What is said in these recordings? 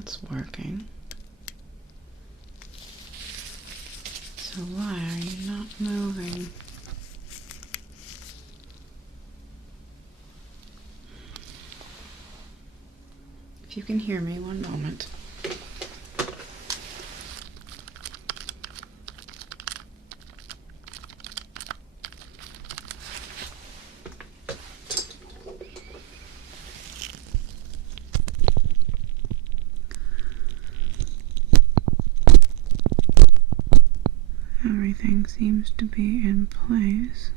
that's working. So why are you not moving? If you can hear me, one moment. Everything seems to be in place.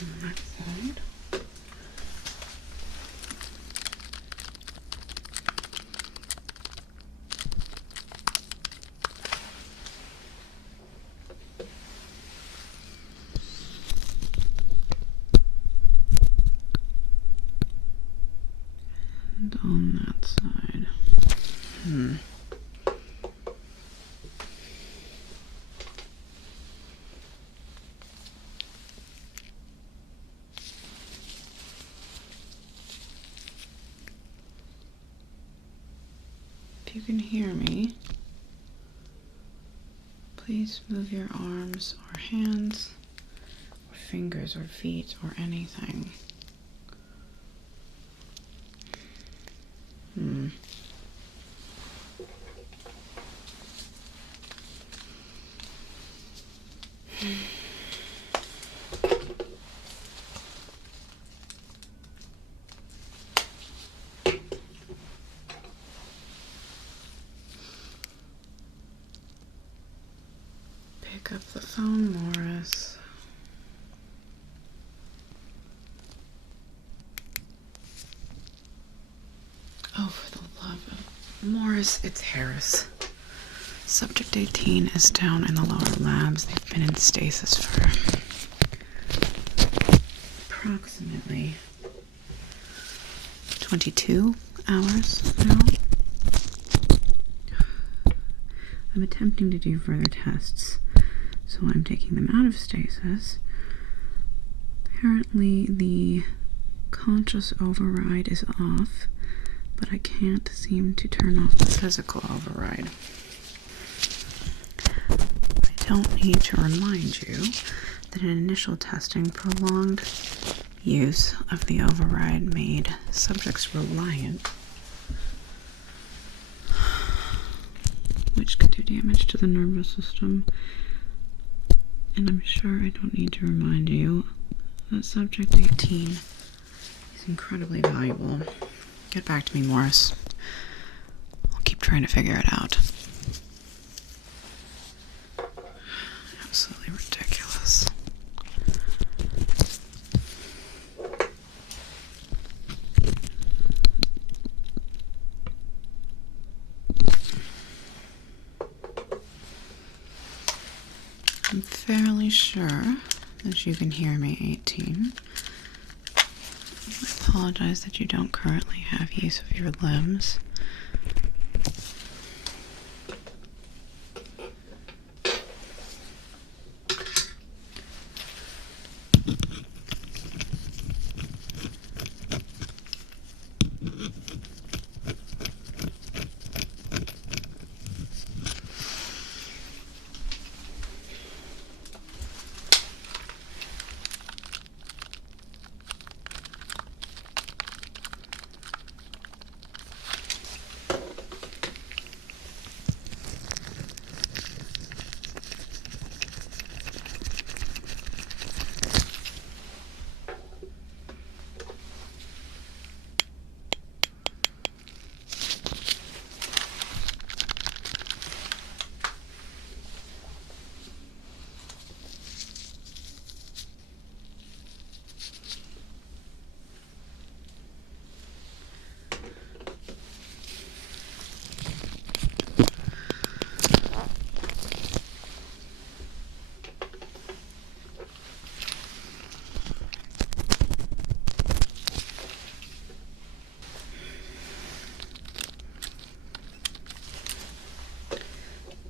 On that side. And on that side. If you can hear me, please move your arms or hands or fingers or feet or anything. Pick up the phone, Morris. Oh, for the love of Morris, it's Harris. Subject 18 is down in the lower labs. They've been in stasis for approximately 22 hours now. I'm attempting to do further tests, so I'm taking them out of stasis. Apparently the conscious override is off, but I can't seem to turn off the physical override. I don't need to remind you that in initial testing, prolonged use of the override made subjects reliant, which could do damage to the nervous system. And I'm sure I don't need to remind you that subject 18 is incredibly valuable. Get back to me, Morris. I'll keep trying to figure it out. Absolutely ridiculous. I'm fairly sure that you can hear me, 18. I apologize that you don't currently have use of your limbs.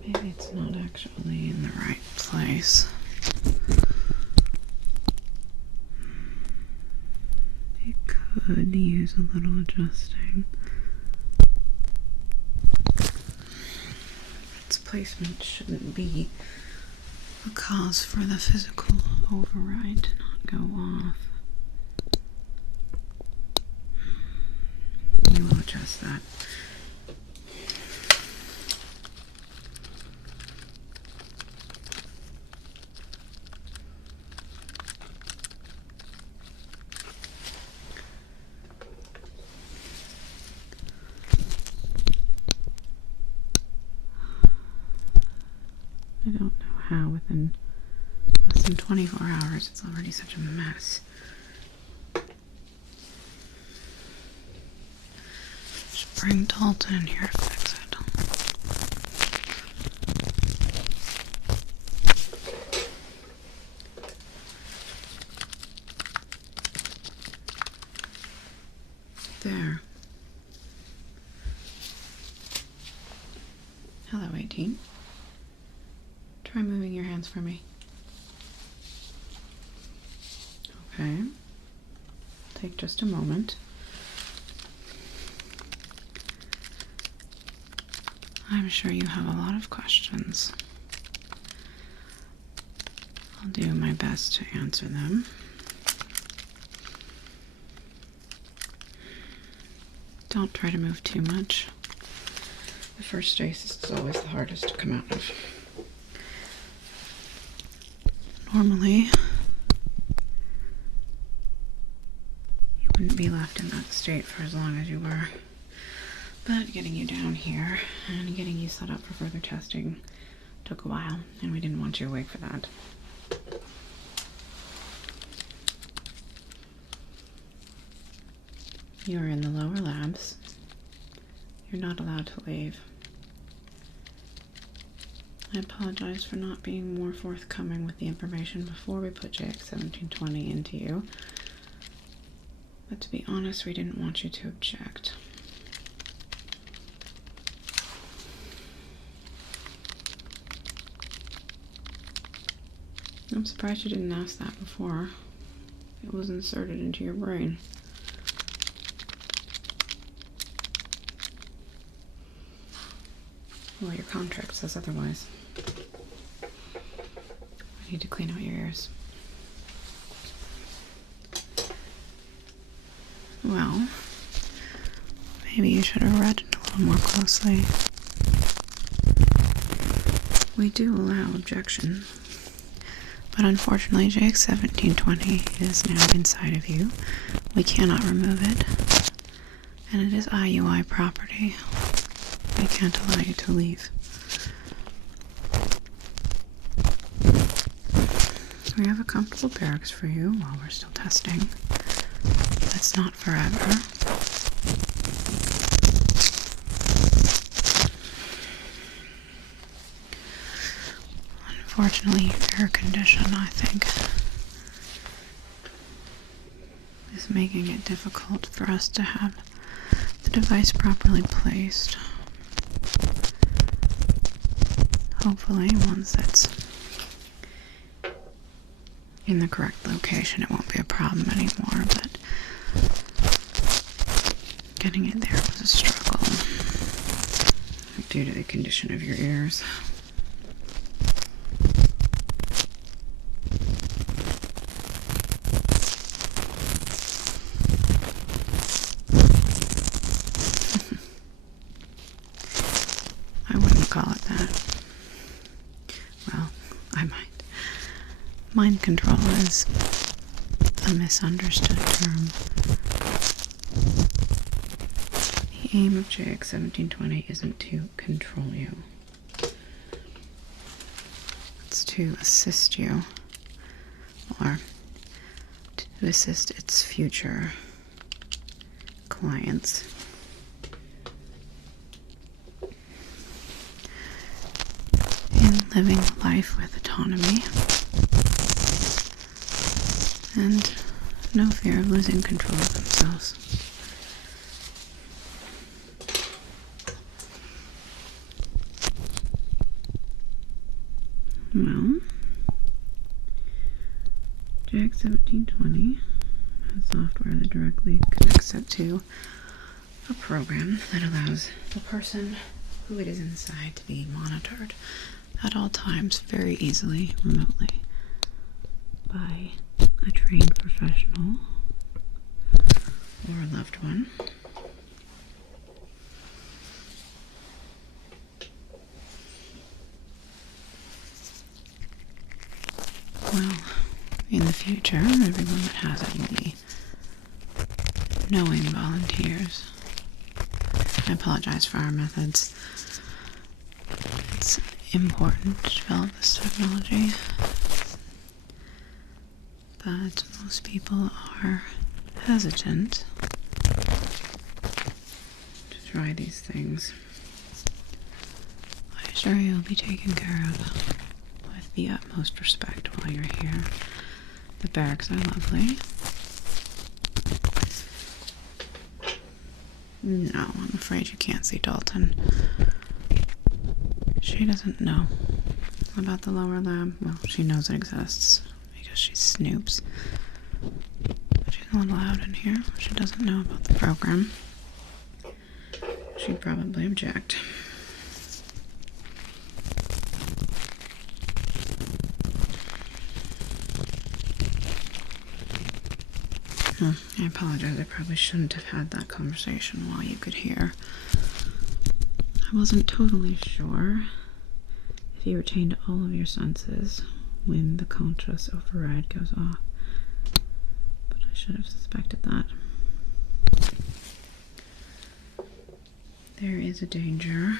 Maybe it's not actually in the right place. could use a little adjusting. Its placement shouldn't be a cause for the physical override to not go off. We will adjust that. I don't know how within less than 24 hours it's already such a mess. Just bring Dalton in here to fix it. There. Hello, 18. Try moving your hands for me. Okay. Take just a moment. I'm sure you have a lot of questions. I'll do my best to answer them. Don't try to move too much. The first stasis is always the hardest to come out of. Normally, you wouldn't be left in that state for as long as you were. But getting you down here and getting you set up for further testing took a while, and we didn't want you awake for that. You're in the lower labs. You're not allowed to leave. I apologize for not being more forthcoming with the information before we put JX1720 into you. But to be honest, we didn't want you to object. I'm surprised you didn't ask that before. It was inserted into your brain. Well, your contract says otherwise. I need to clean out your ears. Well, maybe you should have read it a little more closely. We do allow objection, but unfortunately JX1720 is now inside of you. We cannot remove it, and it is IUI property. We can't allow you to leave. We have a comfortable barracks for you while we're still testing. That's not forever. Unfortunately, your condition, I think, is making it difficult for us to have the device properly placed. Hopefully, once it's in the correct location, it won't be a problem anymore, but getting it there was a struggle due to the condition of your ears. I wouldn't call it that. Well, I might. Mind control is a misunderstood term. The aim of JX1720 isn't to control you. It's to assist you, or to assist its future clients. In living life with autonomy and no fear of losing control of themselves. Well, JX1720 software that directly connects it to a program that allows the person who it is inside to be monitored at all times very easily remotely by a trained professional or a loved one. Well, in the future, everyone that has it will be knowing volunteers. I apologize for our methods. It's important to develop this technology, but most people are hesitant to try these things. I assure you will be taken care of with the utmost respect while you're here. The barracks are lovely. No, I'm afraid you can't see Dalton. She doesn't know about the lower lab. Well, she knows it exists because she snoops. But she's not allowed in here. She doesn't know about the program. She'd probably object. I apologize. I probably shouldn't have had that conversation while you could hear. I wasn't totally sure if you retained all of your senses when the conscious override goes off, but I should have suspected that. There is a danger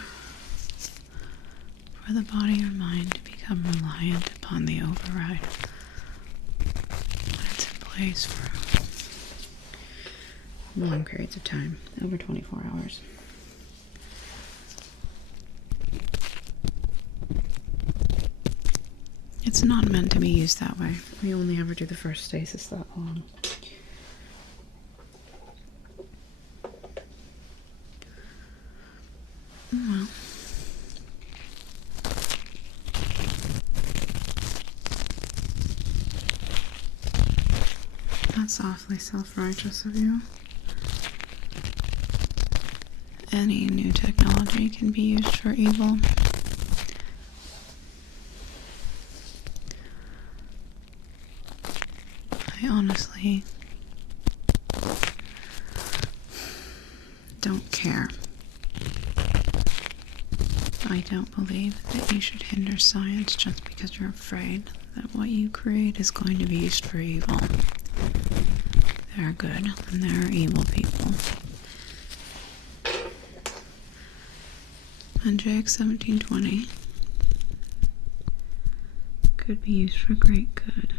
for the body or mind to become reliant upon the override when it's in place for long periods of time, over 24 hours. It's not meant to be used that way. We only ever do the first stasis that long. Well, that's awfully self-righteous of you. Any new technology can be used for evil. I honestly don't care. I don't believe that you should hinder science just because you're afraid that what you create is going to be used for evil. There are good and there are evil people. And JX1720 could be used for great good.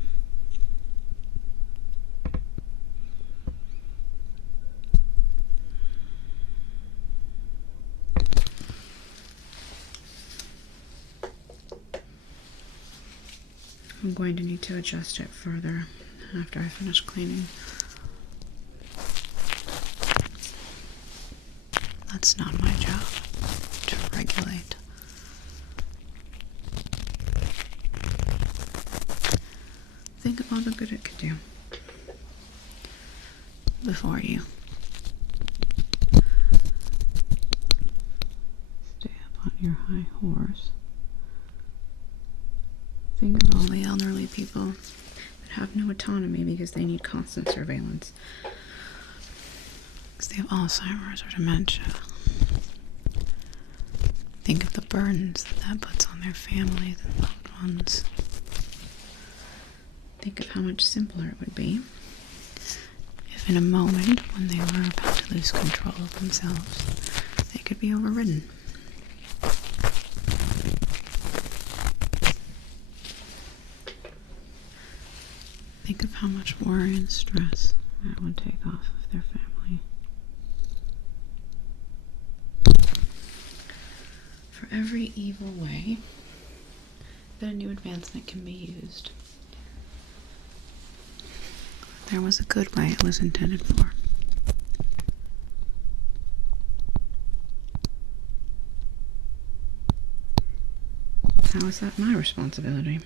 I'm going to need to adjust it further after I finish cleaning. That's not my job to regulate. Think of all the good it could do before you stay up on your high horse. Think of all the elderly people that have no autonomy because they need constant surveillance. Because they have Alzheimer's or dementia. Think of the burdens that puts on their families and loved ones. Think of how much simpler it would be if in a moment when they were about to lose control of themselves, they could be overridden. Think of how much worry and stress that would take off of their family. For every evil way that a new advancement can be used, there was a good way it was intended for. How is that my responsibility?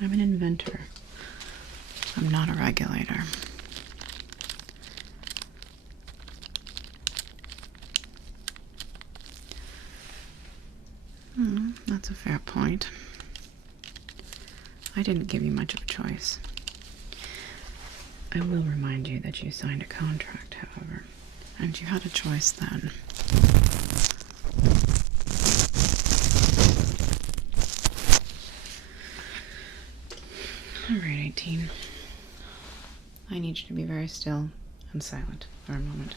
I'm an inventor. I'm not a regulator. that's a fair point. I didn't give you much of a choice. I will remind you that you signed a contract, however, and you had a choice then. Alright, 18. I need you to be very still and silent for a moment.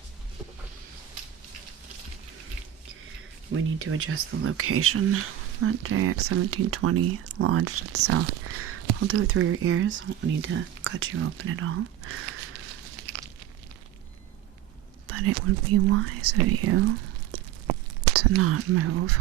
We need to adjust the location that JX1720 lodged itself. I'll do it through your ears. I won't need to cut you open at all. But it would be wise of you to not move.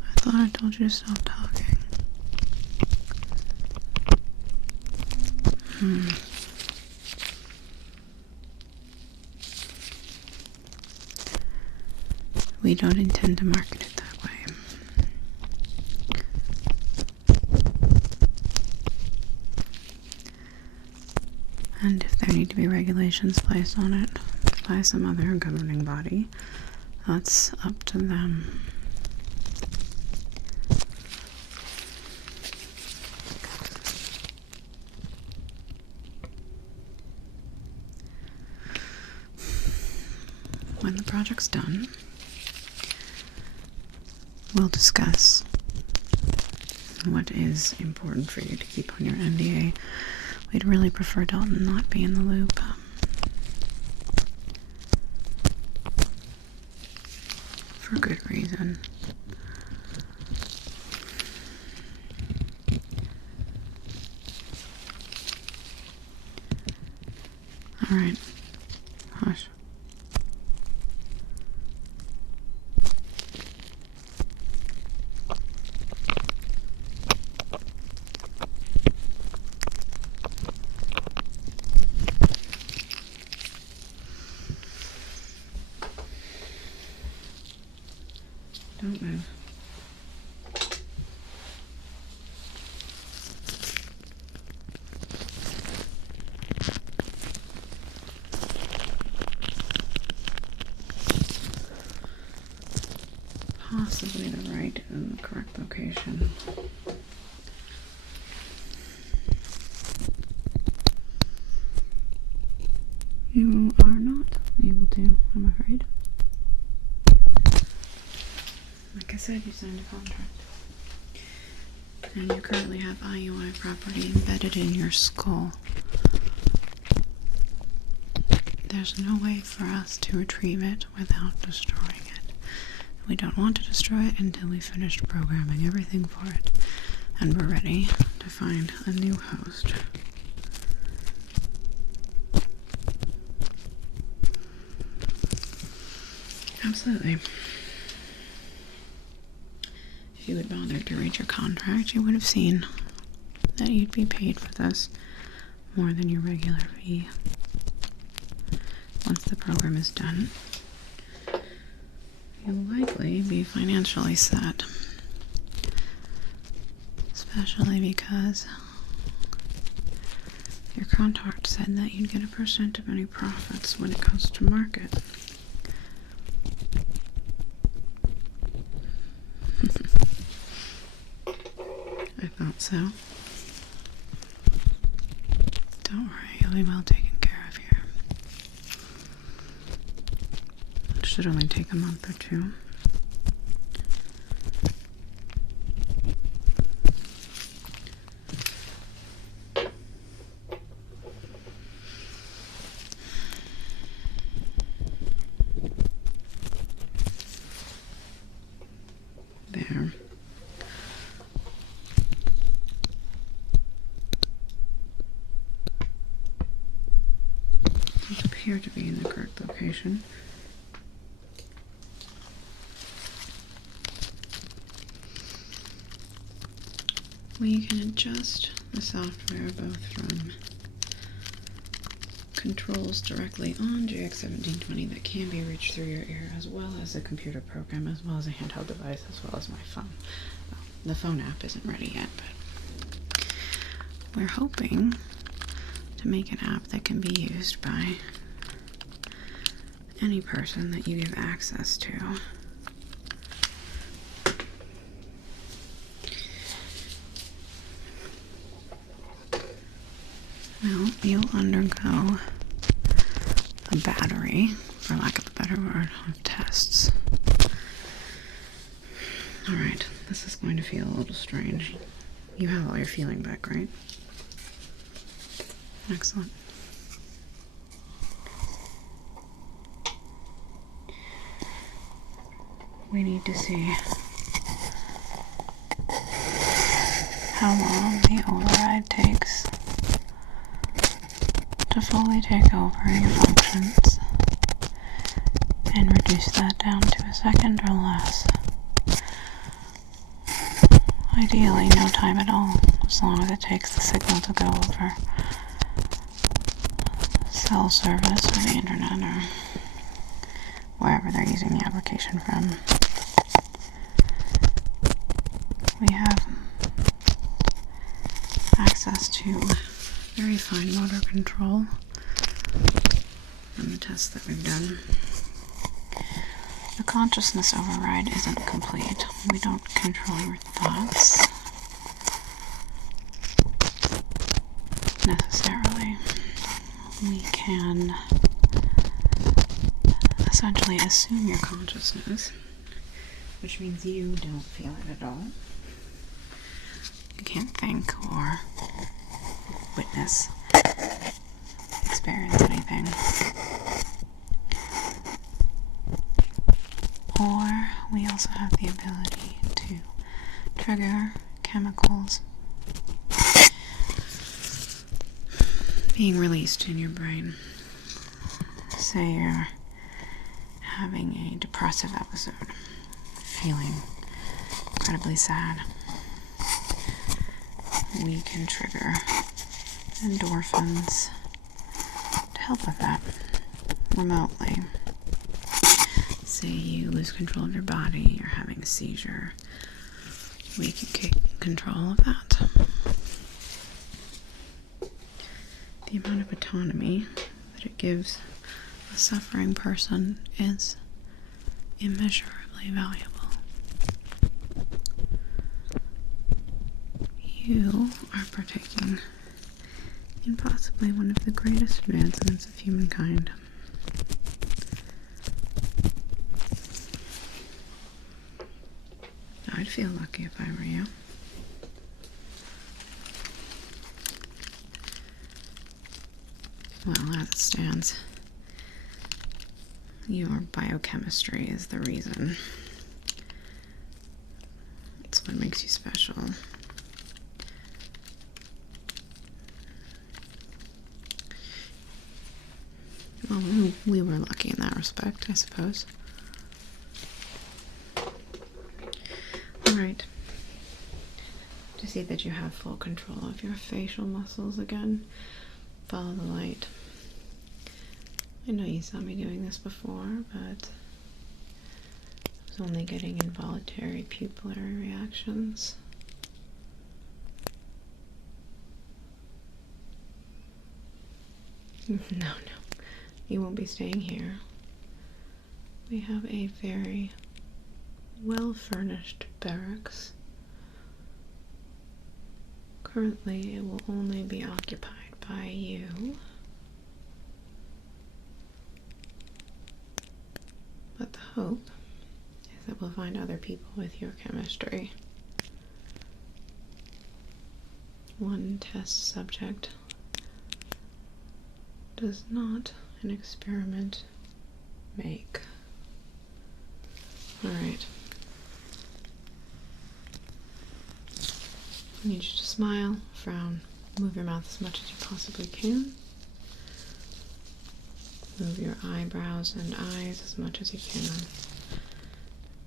I thought I told you to stop talking. We don't intend to market it that way. And if there need to be regulations placed on it by some other governing body, that's up to them. When the project's done, we'll discuss what is important for you to keep on your NDA. We'd really prefer Dalton not be in the loop. For good reason. Alright. Hush. Don't move. Possibly the right and the correct location. You are not able to, I'm afraid. Like I said, you signed a contract. And you currently have IUI property embedded in your skull. There's no way for us to retrieve it without destroying it. We don't want to destroy it until we finished programming everything for it. And we're ready to find a new host. Absolutely. If you had bothered to read your contract, you would have seen that you'd be paid for this more than your regular fee. Once the program is done, you'll likely be financially set. Especially because your contract said that you'd get a % of any profits when it goes to market. I thought so. Don't worry, you'll be well taken care of here. It should only take a month or two. There. Doesn't appear to be in the correct location. We can adjust the software both from controls directly on JX1720 that can be reached through your ear, as well as a computer program, as well as a handheld device, as well as my phone. the phone app isn't ready yet, but we're hoping to make an app that can be used by any person that you give access to. Well, you'll undergo a battery, for lack of a better word, of tests. Alright, this is going to feel a little strange. You have all your feeling back, right? Excellent. We need to see how long the override takes to fully take over your functions and reduce that down to a second or less. Ideally, no time at all, as long as it takes the signal to go over cell service or the internet or wherever they're using the application from. We have access to very fine motor control from the tests that we've done. The consciousness override isn't complete. We don't control your thoughts necessarily. We can essentially assume your consciousness, which means you don't feel it at all. You can't think or witness, experience anything. Or we also have the ability to trigger chemicals being released in your brain. Say you're having a depressive episode, feeling incredibly sad. We can trigger endorphins to help with that remotely. Say you lose control of your body, you're having a seizure, we can take control of that. The amount of autonomy that it gives a suffering person is immeasurably valuable. You are partaking in possibly one of the greatest advancements of humankind. I'd feel lucky if I were you. Well, as it stands, your biochemistry is the reason. It's what makes you special. Well, we were lucky in that respect, I suppose. Alright. To see that you have full control of your facial muscles again, follow the light. I know you saw me doing this before, but I was only getting involuntary pupillary reactions. No, you won't be staying here. We have a very well-furnished barracks. Currently, it will only be occupied by you. But the hope is that we'll find other people with your chemistry. One test subject does not an experiment make. Alright. I need you to smile, frown, move your mouth as much as you possibly can. Move your eyebrows and eyes as much as you can.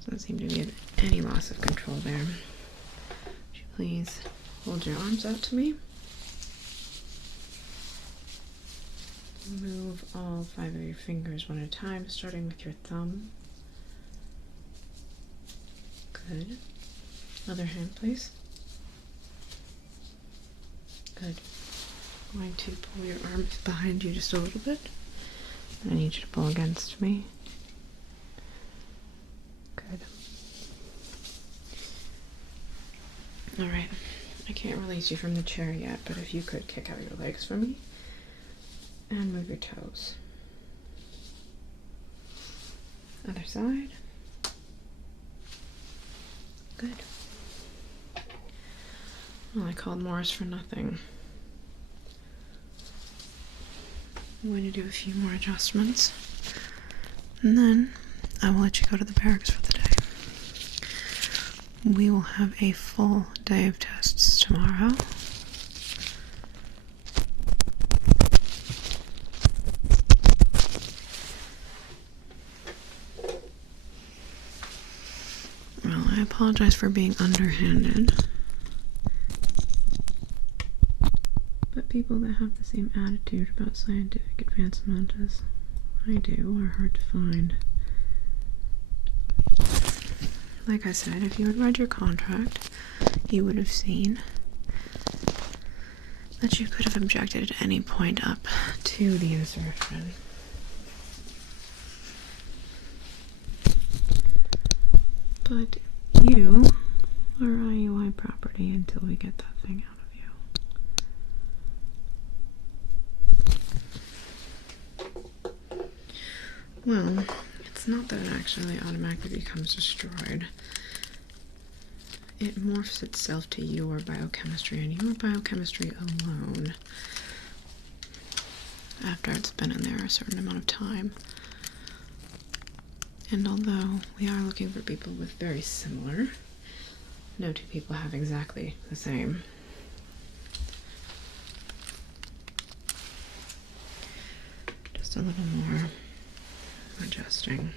Doesn't seem to be any loss of control there. Would you please hold your arms out to me? Move all 5 of your fingers one at a time, starting with your thumb. Good. Other hand, please. Good. I'm going to pull your arms behind you just a little bit. I need you to pull against me. Good. Alright. I can't release you from the chair yet, but if you could kick out your legs for me and move your toes. Other side. Good. Well, I called Morris for nothing. I'm going to do a few more adjustments, and then I will let you go to the barracks for the day. We will have a full day of tests tomorrow. Well, I apologize for being underhanded. But people that have the same attitude about scientific advancement as I do are hard to find. Like I said, if you had read your contract, you would have seen that you could have objected at any point up to the insertion. But you are IUI property until we get that thing out of you. Well, it's not that it actually automatically becomes destroyed. It morphs itself to your biochemistry and your biochemistry alone after it's been in there a certain amount of time. And although we are looking for people with very similar, no two people have exactly the same. Just a little more adjusting.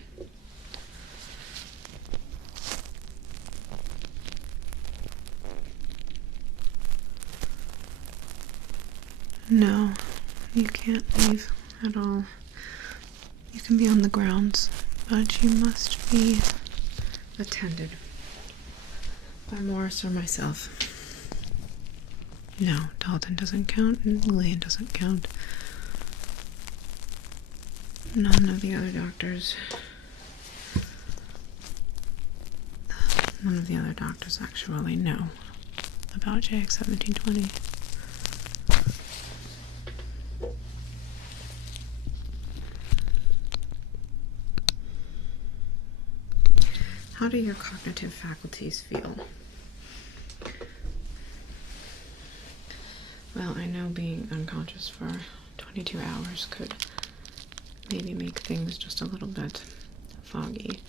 No, you can't leave at all. You can be on the grounds, but you must be attended by Morris or myself. No, Dalton doesn't count, and Lillian doesn't count. None of the other doctors. None of the other doctors actually know about JX1720. How do your cognitive faculties feel? Well, I know being unconscious for 22 hours could maybe make things just a little bit foggy.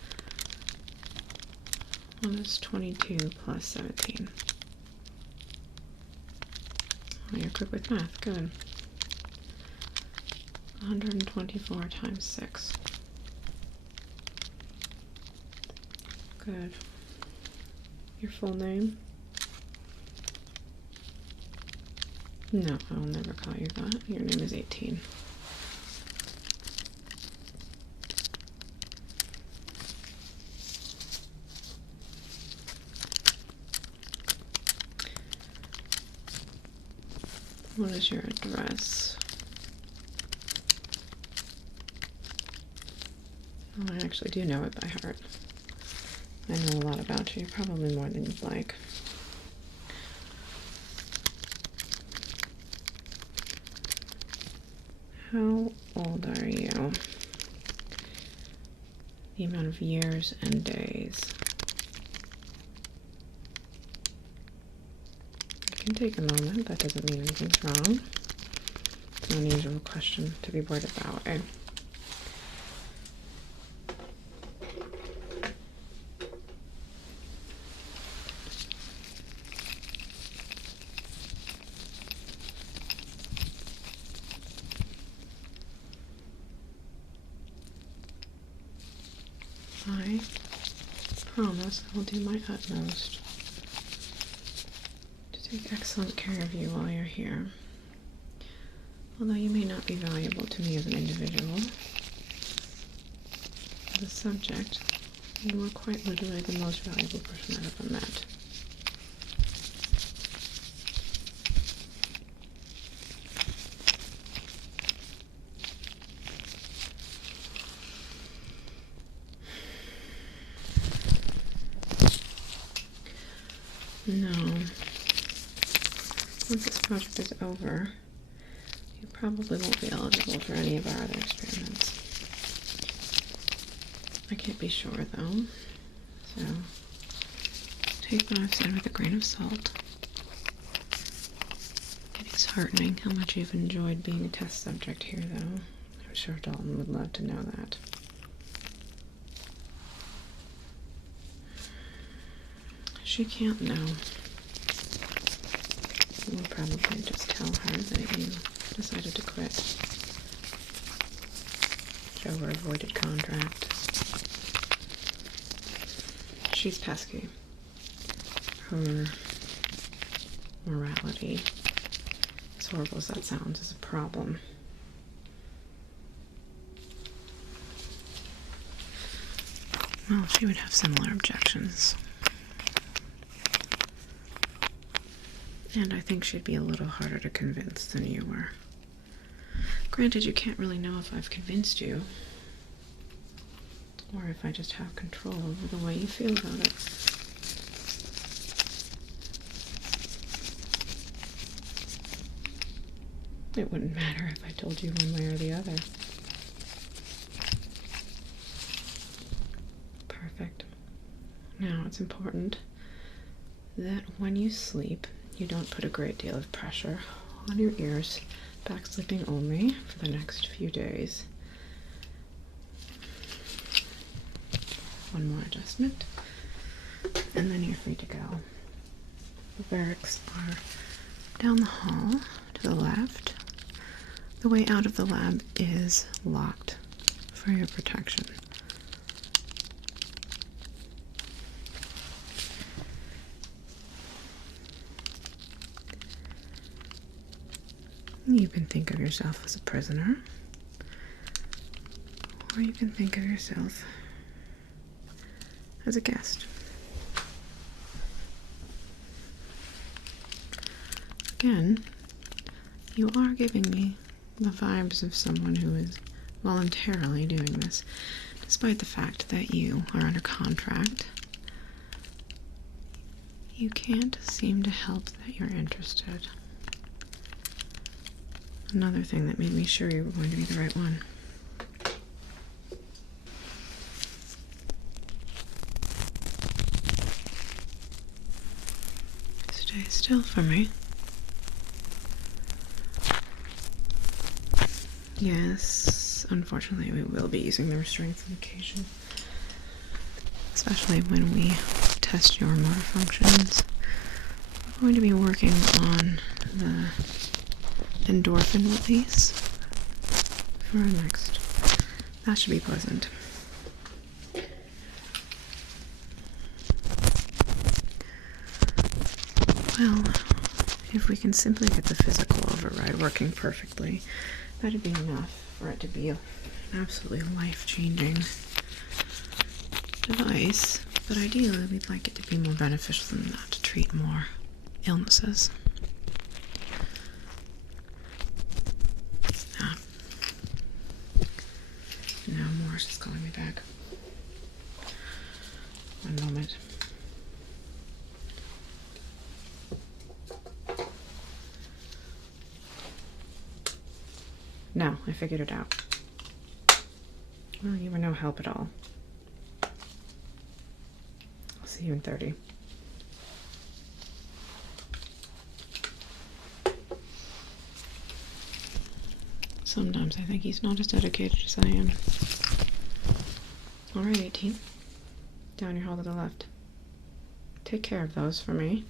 What is 22 plus 17? Oh, you're good with math. Good. 124 times 6. Good. Your full name? No, I'll never call you that. Your name is 18. What is your address? Oh, I actually do know it by heart. I know a lot about you, probably more than you'd like. How old are you? The amount of years and days. It can take a moment, that doesn't mean anything's wrong. It's an unusual question to be worded that way. I promise I will do my utmost to take excellent care of you while you're here. Although you may not be valuable to me as an individual, as a subject, you are quite literally the most valuable person I've ever met. No. Once this project is over, you probably won't be eligible for any of our other experiments. I can't be sure though, so take what I've said with a grain of salt. It is heartening how much you've enjoyed being a test subject here though. I'm sure Dalton would love to know that. She can't know. You'll probably just tell her that you decided to quit. Show her a voided contract. She's pesky. Her morality, as horrible as that sounds, is a problem. Well, she would have similar objections. And I think she'd be a little harder to convince than you were. Granted, you can't really know if I've convinced you, or if I just have control over the way you feel about it. It wouldn't matter if I told you one way or the other. Perfect. Now it's important that when you sleep, you don't put a great deal of pressure on your ears, back sleeping only for the next few days. One more adjustment, and then you're free to go. The barracks are down the hall to the left. The way out of the lab is locked for your protection. You can think of yourself as a prisoner, or you can think of yourself as a guest. Again, you are giving me the vibes of someone who is voluntarily doing this, despite the fact that you are under contract. You can't seem to help that you're interested. Another thing that made me sure you were going to be the right one. Stay still for me. Yes, unfortunately we will be using the restraints on occasion. Especially when we test your motor functions. We're going to be working on the endorphin release for our next. That should be pleasant. Well, if we can simply get the physical override working perfectly, that'd be enough for it to be an absolutely life-changing device. But ideally, we'd like it to be more beneficial than that, to treat more illnesses. No, Morris is calling me back. One moment. No, I figured it out. Well, you were no help at all. I'll see you in 30. Sometimes I think he's not as dedicated as I am. Alright, 18. Down your hall to the left. Take care of those for me.